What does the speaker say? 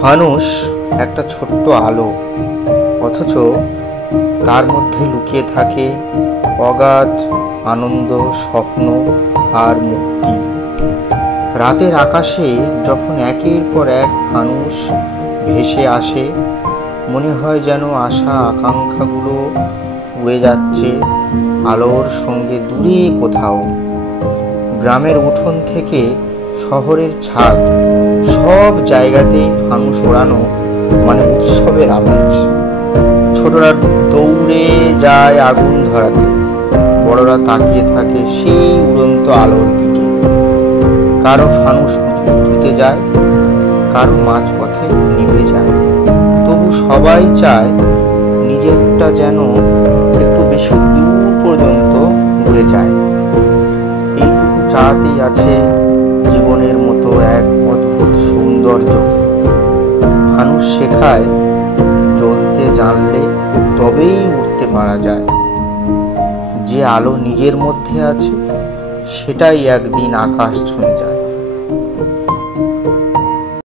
ফানুস একটা ছোট্ট আলো, অথচ তার মধ্যে লুকিয়ে থাকে অগাধ আনন্দ, স্বপ্ন আর মুক্তি। রাতের আকাশে যখন একের পর এক ফানুস ভেসে আসে, মনে হয় যেন আশা আকাঙ্ক্ষাগুলো উড়ে যাচ্ছে আলোর সঙ্গে দূরে কোথাও। গ্রামের উঠোন থেকে শহরের ছাদ, সব জায়গাতেই ফানুস ওড়ানো মানে উৎসবের আমেজ। ছোটরা দৌড়ে যায় আগুন ধরাতে, বড়রা তাকিয়ে থাকে সেই উড়ন্ত আলোর দিকে। কারো ফানুস উঁচুতে যায়, কারো মাঝপথে নিভে যায়, তবু সবাই চায় নিজেরটা যেন একটু বেশি দূর পর্যন্ত উড়ে যায়। এইটুকু চাতেই আছে জীবনের মতো এক অদ্ভুত সৌন্দর্য। ফানুস শেখায় জ্বলতে জানলে তবেই উঠতে পারা যায়। যে আলো নিজের মধ্যে আছে, সেটাই একদিন আকাশ ছুঁয়ে যায়।